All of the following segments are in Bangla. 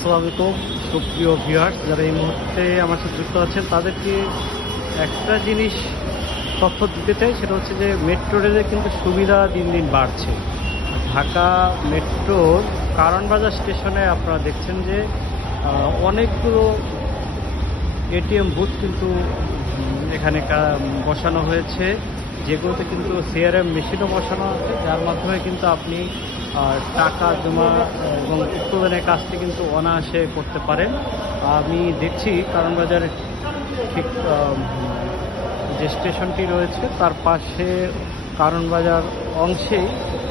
আসসালামু আলাইকুম সুপ্রিয় ভিউয়ার্স যারা এই মুহূর্তে আমার সাথে যুক্ত আছেন, তাদেরকে একটা জিনিস তথ্য দিতে চাই, সেটা হচ্ছে যে মেট্রো রেলের কিন্তু সুবিধা দিন দিন বাড়ছে। ঢাকা মেট্রোর কারণবাজার স্টেশনে আপনারা দেখছেন যে অনেকগুলো এটিএম বুথ কিন্তু এখানে বসানো হয়েছে। যেগুলোতে কিন্তু সিআরএম মেশিনও বসানো আছে, যার মাধ্যমে কিন্তু আপনি টাকা জমা এবং উত্তোলনের কাজটি কিন্তু অনায়াসে করতে পারেন। আমি দেখছি কারণ বাজারে ঠিক যে স্টেশনটি রয়েছে, তার পাশে কারণ বাজার অংশেই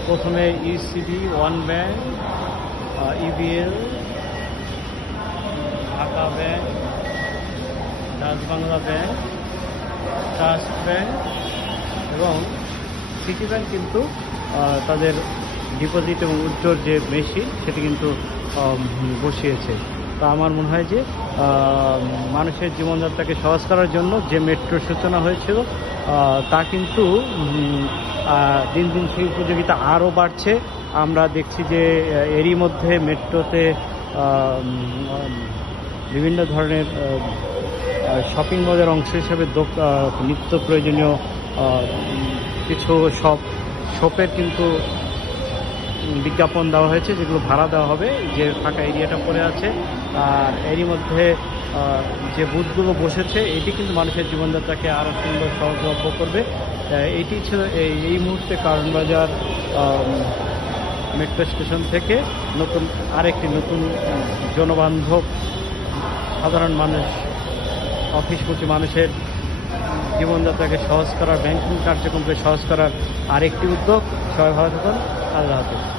প্রথমে ECB One Bank EBL Dhaka Bank Dutch Bangla Bank Trust Bank এবং সিটি ব্যাংক কিন্তু তাদের ডিপোজিট এবং উজ্জ্বল যে মেশিন, সেটি কিন্তু বসিয়েছে। তো আমার মনে হয় যে মানুষের জীবনযাত্রাকে সহজ করার জন্য যে মেট্রোর সূচনা হয়েছিল তা কিন্তু দিন দিন সেই উপযোগিতা আরও বাড়ছে। আমরা দেখছি যে, এরই মধ্যে মেট্রোতে বিভিন্ন ধরনের শপিং মলের অংশ হিসেবে নিত্য প্রয়োজনীয় কিছু শপ শপের কিন্তু বিজ্ঞাপন দেওয়া হয়েছে, যেগুলো ভাড়া দেওয়া হবে, যে ফাঁকা এরিয়াটা পড়ে আছে। আর এরই মধ্যে যে বুথগুলো বসেছে, এটি কিন্তু মানুষের জীবনযাত্রাকে আরও সুন্দর, সহজলভ্য করবে। এটি ছিল এই এই মুহূর্তে কারণবাজার মেট্রো স্টেশন থেকে নতুন, আরেকটি নতুন জনবান্ধব সাধারণ মানুষ, অফিসমুখী মানুষের জীবনযাত্রাকে সহজ করার ব্যাংকিং কার্যক্রমকে সহজ করার আরেকটি উদ্যোগ। সবাই ভালো থাকুন। আল্লাহ হাফিজ।